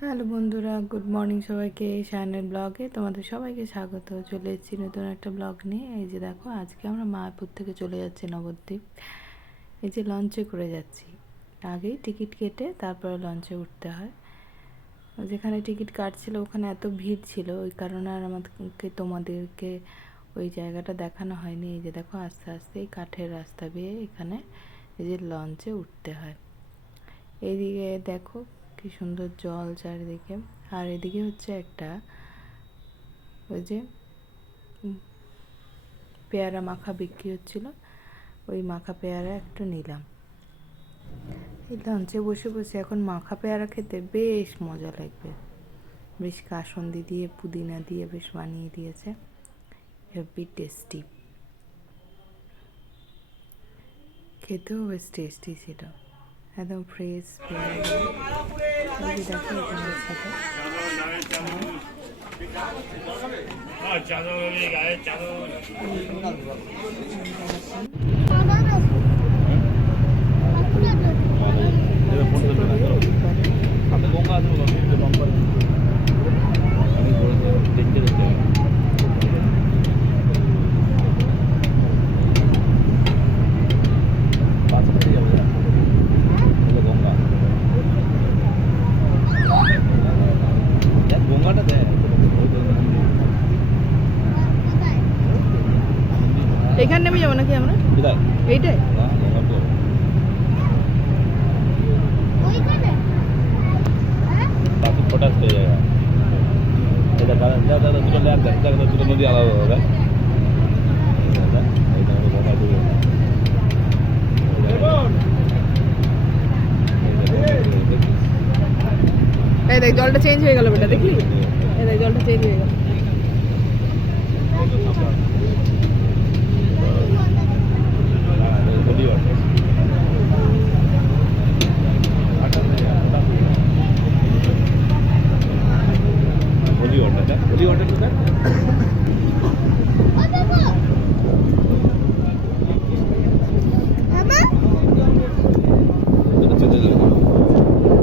Hello বন্ধুরা, good morning সবাইকে শায়নের ব্লগে। তোমাদের সবাইকে স্বাগত। চলে এসেছি নতুন একটা ব্লগ নিয়ে। এই যে দেখো, আজকে আমরা মায়াপুর থেকে চলে যাচ্ছি নবদ্বীপ। এই যে লঞ্চে করে যাচ্ছি। আগেই টিকিট কেটে তারপরে লঞ্চে উঠতে হয়। যেখানে টিকিট কাটছিল, ওখানে এত ভিড় ছিল, ওই কারণে আর আমাদেরকে, তোমাদেরকে ওই জায়গাটা দেখানো হয়নি। এই যে দেখো, আস্তে আস্তে এই কাঠের রাস্তা বেয়ে এখানে এই যে লঞ্চে উঠতে হয়। এইদিকে দেখো কি সুন্দর জল চারিদিকে। আর এদিকে হচ্ছে একটা ওই যে পেয়ারা মাখা বিক্রি হচ্ছিল। ওই মাখা পেয়ারা একটু নিলাম। এই লঞ্চে বসে বসে এখন মাখা পেয়ারা খেতে বেশ মজা লাগবে। বেশ কাসন্দি দিয়ে, পুদিনা দিয়ে বেশ বানিয়ে দিয়েছে। হেভি টেস্টি খেতেও বেশ টেস্টি ছিল। একদম ফ্রেশ পেয়ারা এই যে দেখো এখানের নাকি আমরা কোথায় এইটাই হ্যাঁ গঙ্গা তো বাকি ফোটাস হয়ে যায় এটা দাদা দাদা দাদা দুটো ল্যাম্প দেখ দেখ দুটো নদী আলাদা আলাদা দেখ এইটা হলো গঙ্গা ডুবে এই দেখ জলটা চেঞ্জ হয়ে গেল বেটা দেখলি এই দেখ জলটা চেঞ্জ হয়ে গেল হোলি ওয়াটার দেখ হোলি ওয়াটার তো দেখ এটা চেতে যাবে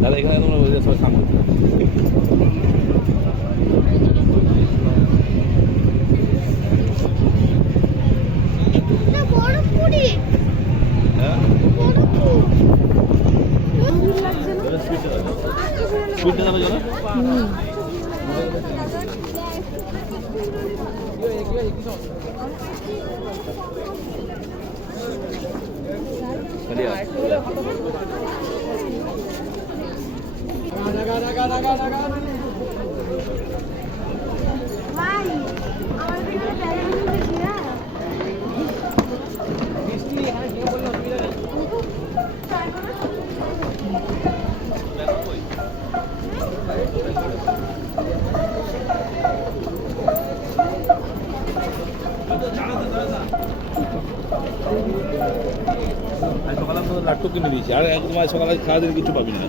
দাদা এখানে তোমরা ওই যে সব সামনে হ্যাঁ স্পিডটা যাবে জলে Agora আজ সকালে আমরা লাট্টু কিনে দিয়েছি আর একদম সকালে খাওয়া দিলে কিছু পাবি না।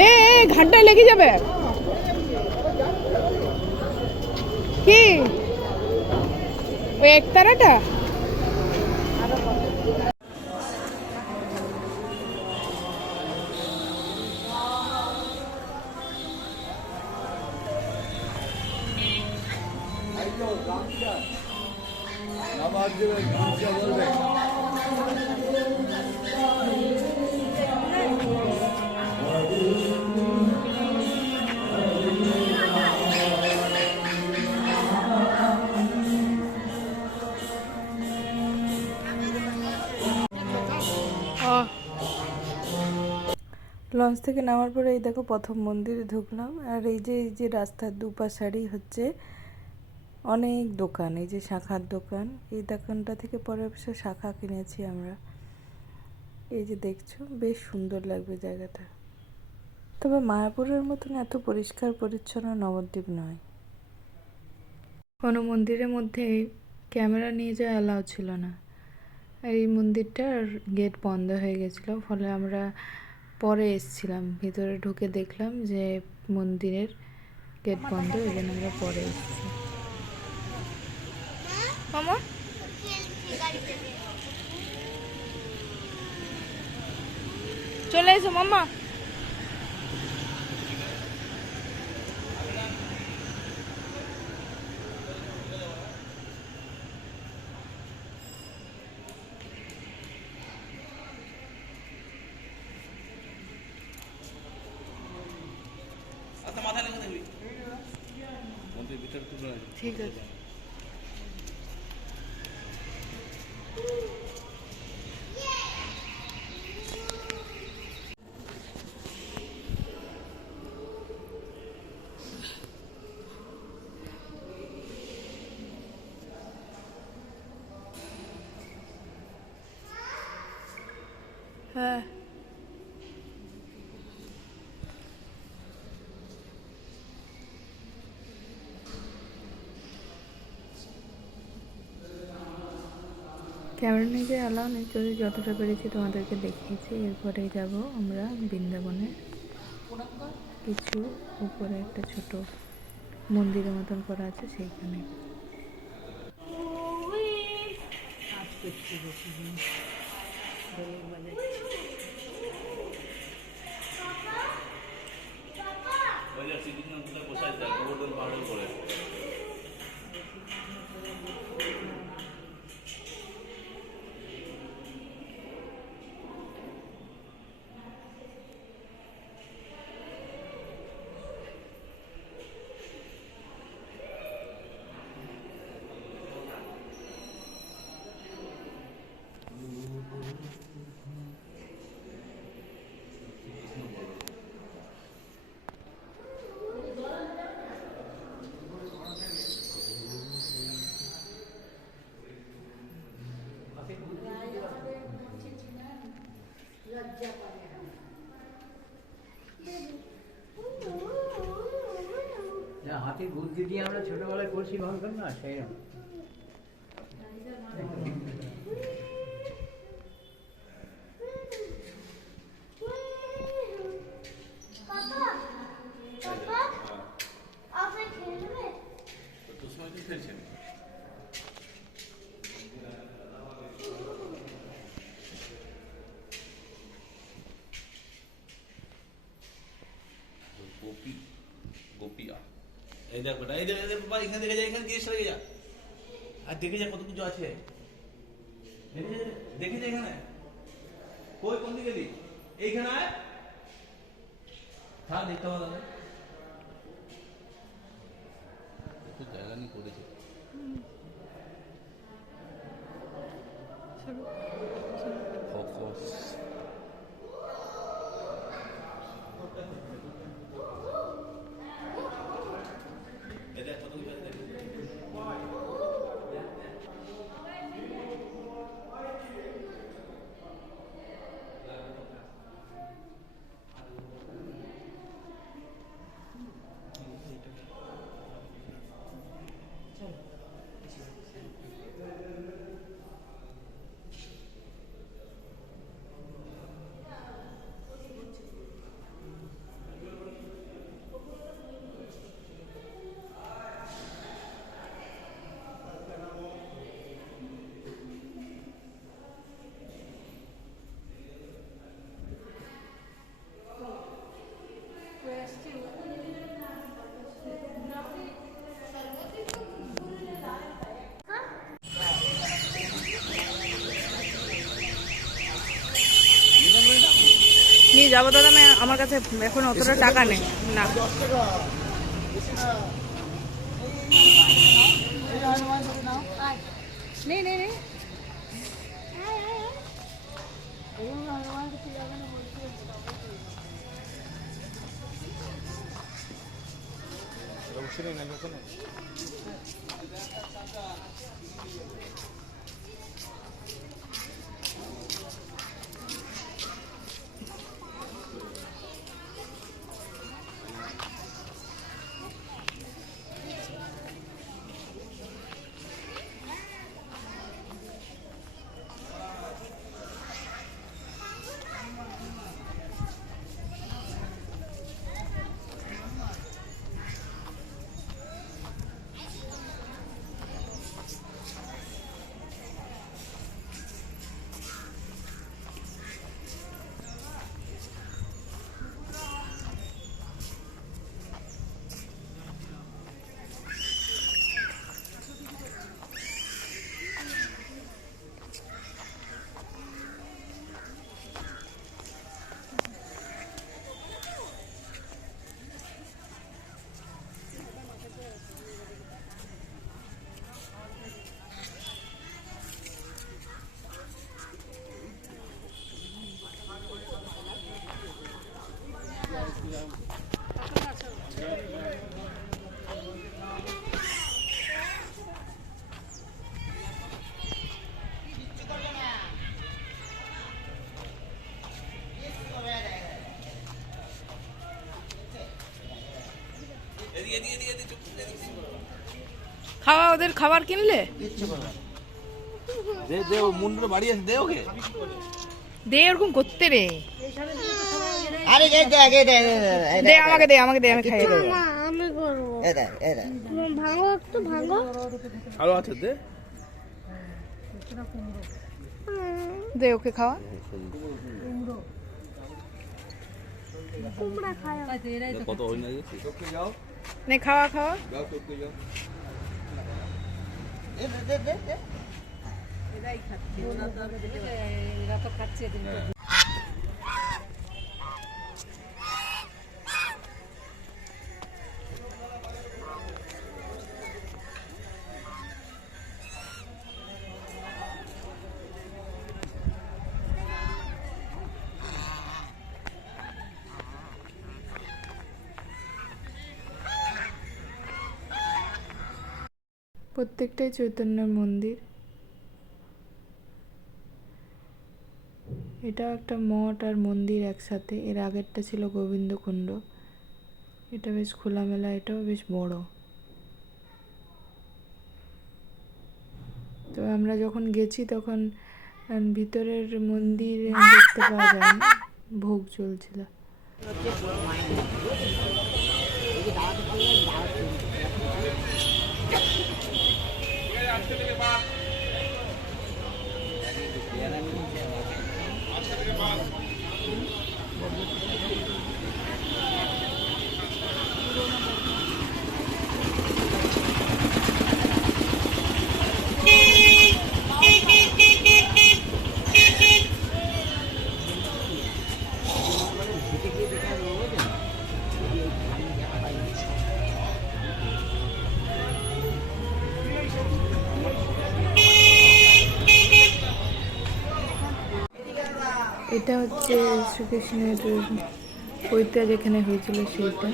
এ, ঘাটটায় লেগে যাবে। কি? ওই একতারাটা? লঞ্চ থেকে নামার পরে এই দেখো প্রথম মন্দিরে ঢুকলাম, আর এই যে এই যে রাস্তার দুপাশারই হচ্ছে অনেক দোকান, এই যে শাখার দোকান। এই দোকানটা থেকে পরে অবশ্য শাখা কিনেছি আমরা। এই যে দেখছ, বেশ সুন্দর লাগবে জায়গাটা। তবে মায়াপুরের মতন এত পরিষ্কার, পরিচ্ছন্ন নবদ্বীপ নয়। কোনো মন্দিরের মধ্যে ক্যামেরা নিয়ে যাওয়া অ্যালাউ ছিল না। এই মন্দিরটার গেট বন্ধ হয়ে গেছিল, ফলে আমরা পরে এসছিলাম। ভিতরে ঢুকে দেখলাম যে মন্দিরের গেট বন্ধ, এই জন্য আমরা পরে এসেছি। মামা? চলে এসো মামা। ক্যামেরা নিয়ে অ্যালাউ নেই যদি যতটা পেরেছি তোমাদেরকে দেখিয়েছি। এরপরে যাব আমরা বৃন্দাবনে। কিছু উপরে একটা ছোট মন্দিরের মতন করা আছে সেইখানে। কোথায় পাহাড়ের যা হাতির বুদ্ধি দিয়ে আমরা ছোটবেলায় করছি ভাববেন না সেই রকম। তোর এই দেখ বেটা এই দেখ বাবা এখানে দেখে যা এখানে গিয়ে সরে যা। আর দেখে যা কত কিছু আছে। দেখে যা, এখানে। কই কোন দিকে গেলি? এইখানে আয়। থাক দেখতে পাবো জায়গা নিয়ে করেছে। যাব দাদা আমার কাছে এখন অতটা টাকা নেই। না। খাওয়া ওদের খাবার কিনলে? দে দে ও মুন্ডুর বাড়ি আছে দে ওকে। দে ওরকম করতে রে। আরে দে আমাকে দে আমাকে দে আমি খাইয়ে দেবো। আমি করব। দেখ এই দেখ। তুমি ভাঙো একটু ভাঙো। আরও আছে দে। দে ওকে খাওয়া। কুমড়া খায়। কত হই না নে খাওয়া খাওয়া। এই দে তো দে প্রত্যেকটাই চৈতন্যের মন্দির। এটাও একটা মঠ আর মন্দির একসাথে। এর আগেরটা ছিল গোবিন্দকুণ্ড। এটা বেশ খোলামেলা, এটাও বেশ বড়। তো আমরা যখন গেছি তখন ভিতরের মন্দির দেখতে পাওয়া যায়নি। ভোগ চলছিল। শ্রীকৃষ্ণের পৈতা যেখানে হয়েছিল সেইটা।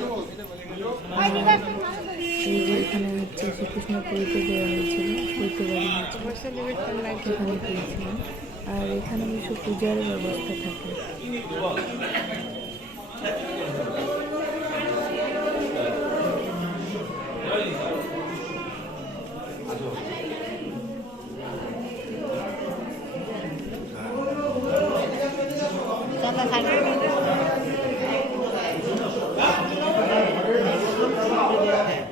এই যে এখানে হচ্ছে শ্রীকৃষ্ণ পৈতে দেওয়া হয়েছিল, পৈতে হয়েছিল। আর এখানে কিছু পূজার ব্যবস্থা থাকে।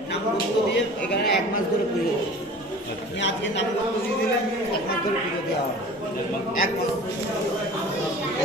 নামগন্ধ দিয়ে এখানে এক মাস ধরে পুজো হচ্ছে। আপনি আজকে নামগন্ধ দিয়ে দিলেন এক মাস ধরে পুজো দেওয়া হবে এক মাস মহাপ্রভুর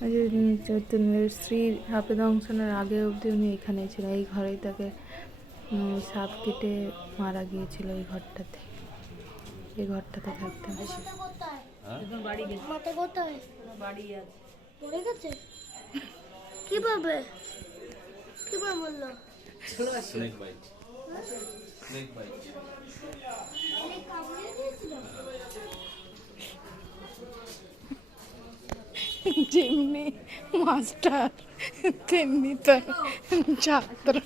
যে স্ত্রী হাফে দংশনের আগে অবধি উনি এখানেই ছিল। এই ঘরেই তাকে সাপ কেটে মারা গিয়েছিল এই ঘরটাতে। এই ঘরটাতে থাকতেন। মাথা কোথায় পড়ে গেছে? কীভাবে কীভাবে বলল? Snake bite. Snake bite. Jimmy master तेन्नीतर तो छात्र।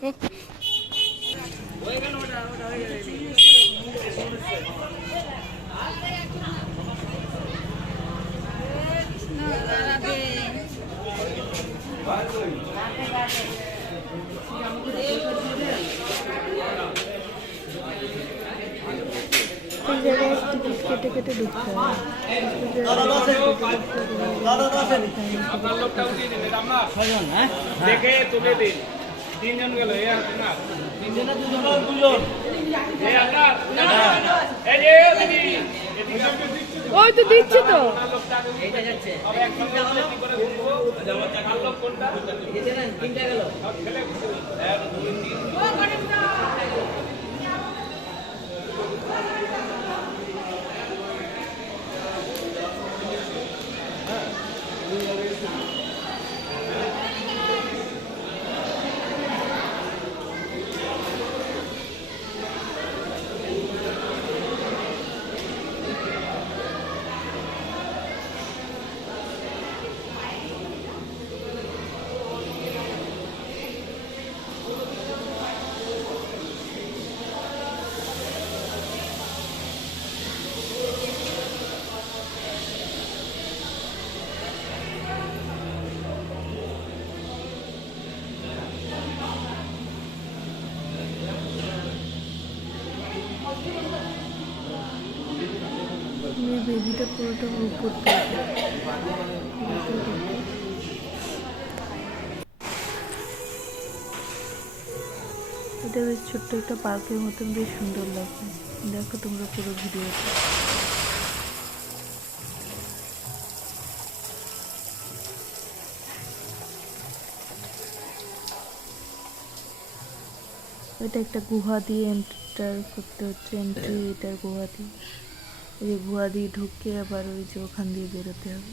দেখে তুলে দিন তিনজন গেল এ আছে না তিনজনে দুজন দুজন এই আপনার এই যে। ওই তো দিচ্ছি তো আপনার লোকটা দিতে যাচ্ছে আবার একসঙ্গে কি করে ঘুরবো আমার লোক কোনটা সব ছেলে ঘুরবে। এক, দুই, তিন। বেবিটা পুরোটা উপর এটা বেশ ছোট্ট একটা পার্কের মতন বেশ সুন্দর লাগছে। দেখো তোমরা পুরো ভিডিওটা। এটা একটা গুহা দিয়ে এন্টার করতে হচ্ছে এন্ট্রি এটার গুহা দিয়ে যে গুহা দিয়ে ঢুকে আবার ওই যে ওখান দিয়ে বেরোতে হবে।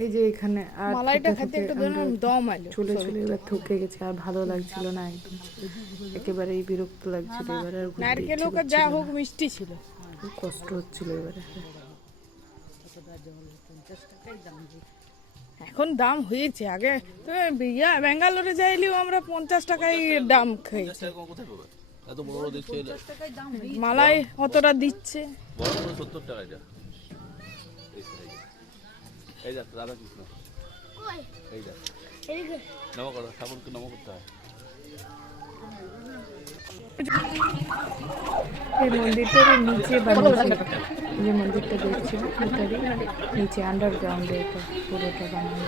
এই যে এখানে আর মালাইটা খেতে একটু দম আলো চলে চলে এবার থকে গেছে আর ভালো লাগছিল না একদম। একেবারেই বিরক্ত লাগছিল এবার আর ঘুরতে নারকেল ইচ্ছে হোক আর যা হোক মিষ্টি ছিল। খুব কষ্ট হচ্ছিল এবারে এখন দাম হয়েছে আগে তো ইয়া ব্যাঙ্গালোরে যাইলেও আমরা পঞ্চাশ টাকায় দাম এটা মালাই অতটা দিচ্ছে করতে হয় এই মন্দিরটার নিচে বানিয়েছে যে মন্দিরটা দেখছি ওটারই নিচে আন্ডারগ্রাউন্ডে এটা পুরোটা বানানো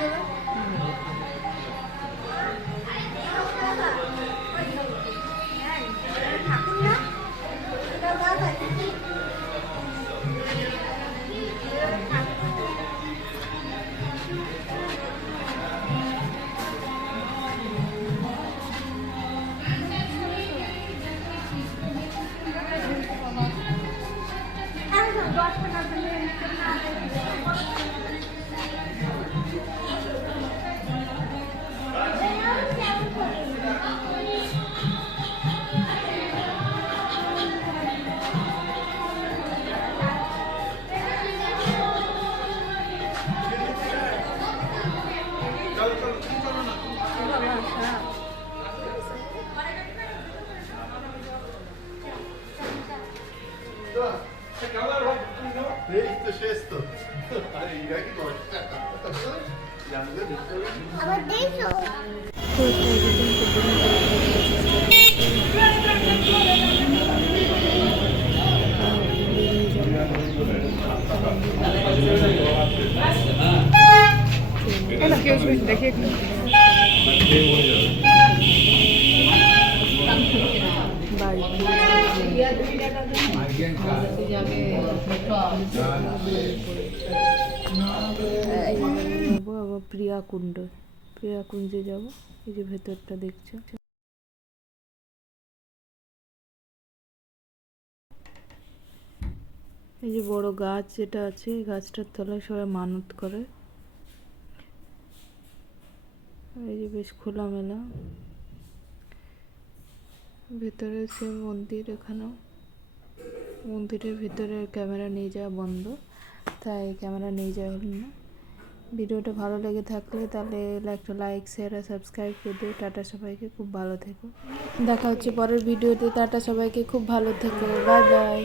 দেখি দাদা Yeah. যাব প্রিয়া কুণ্ড প্রিয়া কুঞ্জে যাব। এই যে ভেতরটা দেখছ? এই যে বড় গাছ যেটা আছে, এই গাছটার তলায় সবাই মানত করে। এই যে বেশ খোলামেলা। ভেতরে সে মন্দির এখানেও মন্দিরের ভিতরে ক্যামেরা নিয়ে যাওয়া বন্ধ। তাই ক্যামেরা নিয়ে যাওয়া হলো না। ভিডিওটা ভালো লেগে থাকলে তাহলে একটা লাইক শেয়ার আর সাবস্ক্রাইব করে দিও। টাটা সবাইকে, খুব ভালো থেকো। দেখা হচ্ছে পরের ভিডিওতে। টাটা সবাইকে, খুব ভালো থেকো। Bye bye